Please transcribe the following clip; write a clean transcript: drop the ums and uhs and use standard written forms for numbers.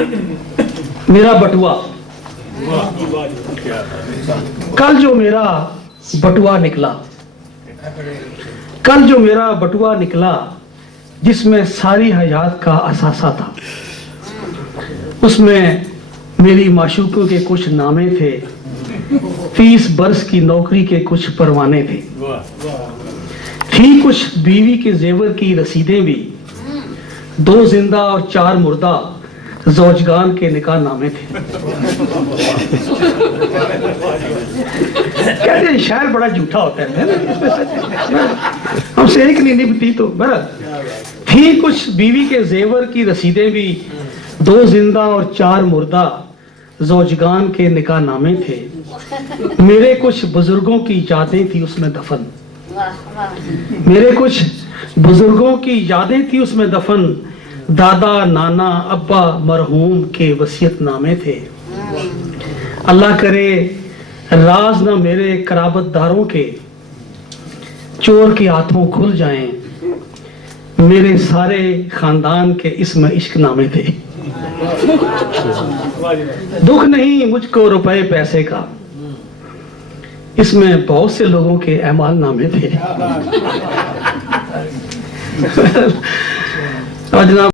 मेरा बटुआ, कल जो मेरा बटुआ निकला, कल जो मेरा बटुआ निकला, जिसमें सारी हयात का असासा था। उसमें मेरी माशूकों के कुछ नामे थे, 30 बरस की नौकरी के कुछ परवाने थे, थी कुछ बीवी के जेवर की रसीदें भी, 2 जिंदा और 4 मुर्दा ज़ौजगान के निकाह नामे थे। कहते हैं शायर बड़ा झूठा होता है, हमसे एक नहीं निभती तो बरल। थी कुछ बीवी के जेवर की रसीदें भी, 2 जिंदा और 4 मुर्दा ज़ौजगान के निकाह नामे थे। मेरे कुछ बुजुर्गों की यादें थी उसमें दफन, मेरे कुछ बुजुर्गों की यादें थी उसमें दफन, दादा नाना अब्बा मरहूम के वसीयत नामे थे। अल्लाह करे राज ना मेरे कराबतदारों के चोर के हाथों खुल जाएं, मेरे सारे खानदान के इसमें इश्क नामे थे। दुख नहीं मुझको रुपए पैसे का, इसमें बहुत से लोगों के अमाल नामे थे। और जनाब